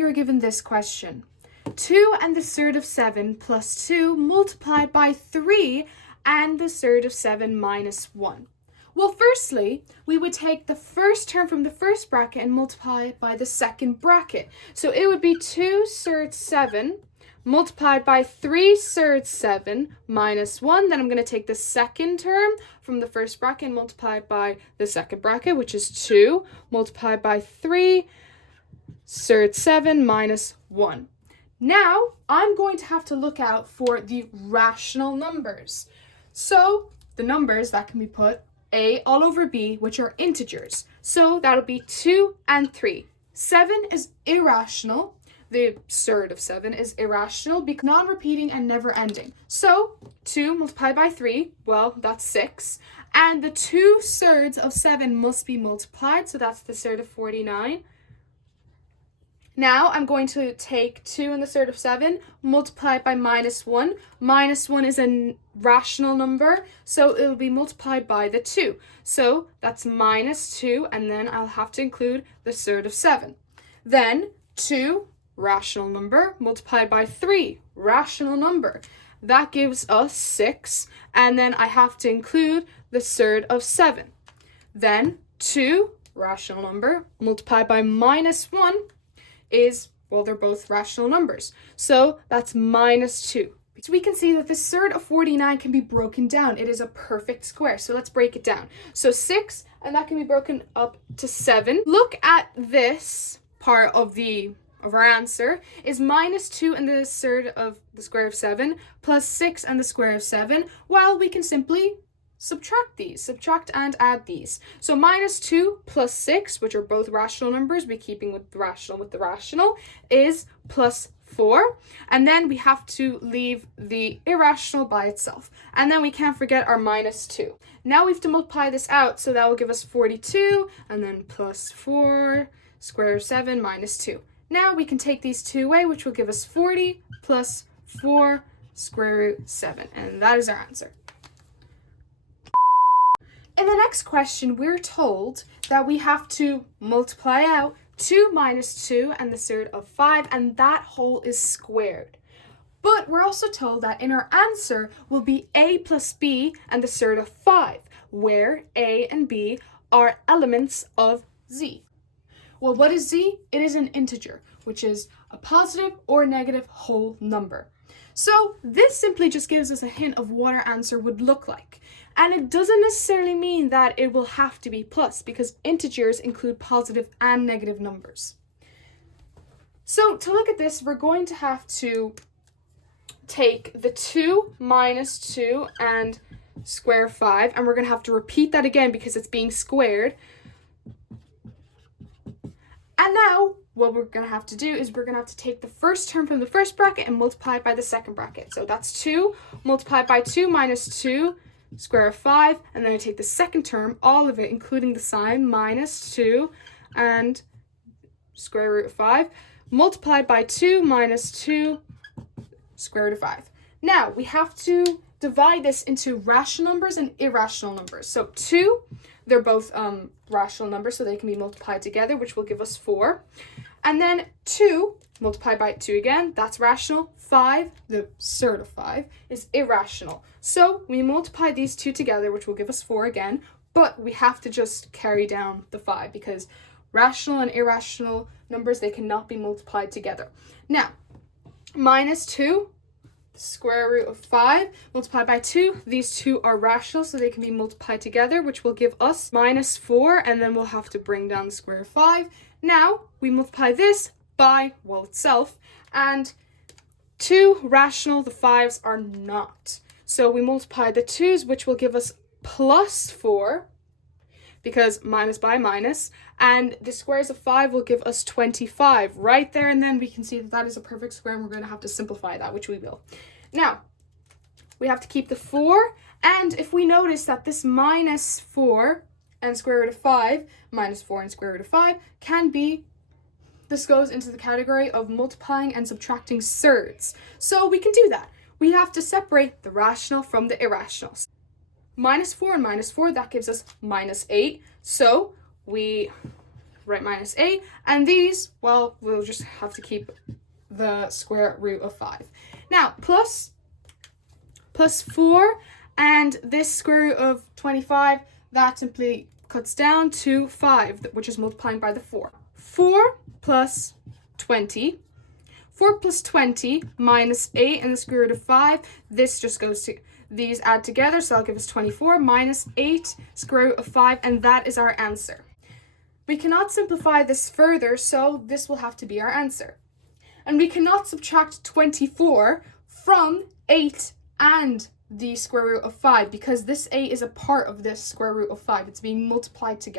you are given this question. 2 and the surd of 7 plus 2 multiplied by 3 and the surd of 7 minus 1. Well, firstly, we would take the first term from the first bracket and multiply it by the second bracket. So it would be 2 surd 7 multiplied by 3 surd 7 minus 1. Then I'm going to take the second term from the first bracket and multiply it by the second bracket, which is 2 multiplied by 3 surd 7 minus 1. Now, I'm going to have to look out for the rational numbers. So, the numbers that can be put A all over B, which are integers. So, that'll be 2 and 3. 7 is irrational. The surd of 7 is irrational because non-repeating and never ending. So, 2 multiplied by 3, well, that's 6. And the 2 surds of 7 must be multiplied, so that's the surd of 49. Now I'm going to take 2 and the surd of 7, multiply it by minus 1. Minus 1 is a rational number, so it will be multiplied by the 2. So that's minus 2, and then I'll have to include the surd of 7. Then 2, rational number, multiplied by 3, rational number. That gives us 6, and then I have to include the surd of 7. Then 2, rational number, multiplied by minus 1, is, well, they're both rational numbers. So that's minus 2. So we can see that the surd of 49 can be broken down. It is a perfect square. So let's break it down. So 6, and that can be broken up to 7. Look at this part of our answer is minus 2 and the surd of the square of 7 plus 6 and the square of 7. Well, we can simply subtract and add these. So minus 2 plus 6, which are both rational numbers, we're keeping with the rational, is plus 4. And then we have to leave the irrational by itself. And then we can't forget our minus 2. Now we have to multiply this out, so that will give us 42, and then plus 4, square of 7 minus 2. Now we can take these two away, which will give us 40 plus 4 square root 7. And that is our answer. In the next question, we're told that we have to multiply out 2 minus 2 and the surd of 5, and that whole is squared. But we're also told that in our answer will be A plus B and the surd of 5, where A and B are elements of Z. Well, what is Z? It is an integer, which is a positive or negative whole number. So this simply just gives us a hint of what our answer would look like. And it doesn't necessarily mean that it will have to be plus, because integers include positive and negative numbers. So to look at this, we're going to have to take the 2 minus 2 and square 5, and we're going to have to repeat that again because it's being squared. And now, what we're going to have to do is we're going to have to take the first term from the first bracket and multiply it by the second bracket. So that's 2 multiplied by 2 minus 2, square of 5, and then I take the second term, all of it, including the sign, minus 2 and square root of 5, multiplied by 2 minus 2, square root of 5. Now, we have to divide this into rational numbers and irrational numbers. So 2, they're both rational numbers, so they can be multiplied together, which will give us 4. And then 2 multiplied by 2 again, that's rational. 5, the surd of 5, is irrational. So we multiply these two together, which will give us 4 again, but we have to just carry down the 5 because rational and irrational numbers, they cannot be multiplied together. Now, minus 2, square root of 5, multiplied by 2. These two are rational, so they can be multiplied together, which will give us minus 4, and then we'll have to bring down the square of 5. Now, we multiply this by, well, itself, and 2 rational, the 5s are not. So we multiply the 2's, which will give us plus 4, because minus by minus, and the squares of 5 will give us 25. Right there and then we can see that that is a perfect square, and we're going to have to simplify that, which we will. Now, we have to keep the 4, and if we notice that this minus 4 and square root of 5, minus 4 and square root of 5, can be, this goes into the category of multiplying and subtracting surds. So we can do that. We have to separate the rational from the irrational. Minus 4 and minus 4, that gives us minus 8. So we right, minus 8. And these, well, we'll just have to keep the square root of 5. Now, plus 4, and this square root of 25, that simply cuts down to 5, which is multiplying by the 4. 4 plus 20. 4 plus 20 minus 8 and the square root of 5. This just goes to, these add together, so that'll give us 24 minus 8 square root of 5, and that is our answer. We cannot simplify this further, so this will have to be our answer. And we cannot subtract 24 from 8 and the square root of 5 because this 8 is a part of this square root of 5. It's being multiplied together.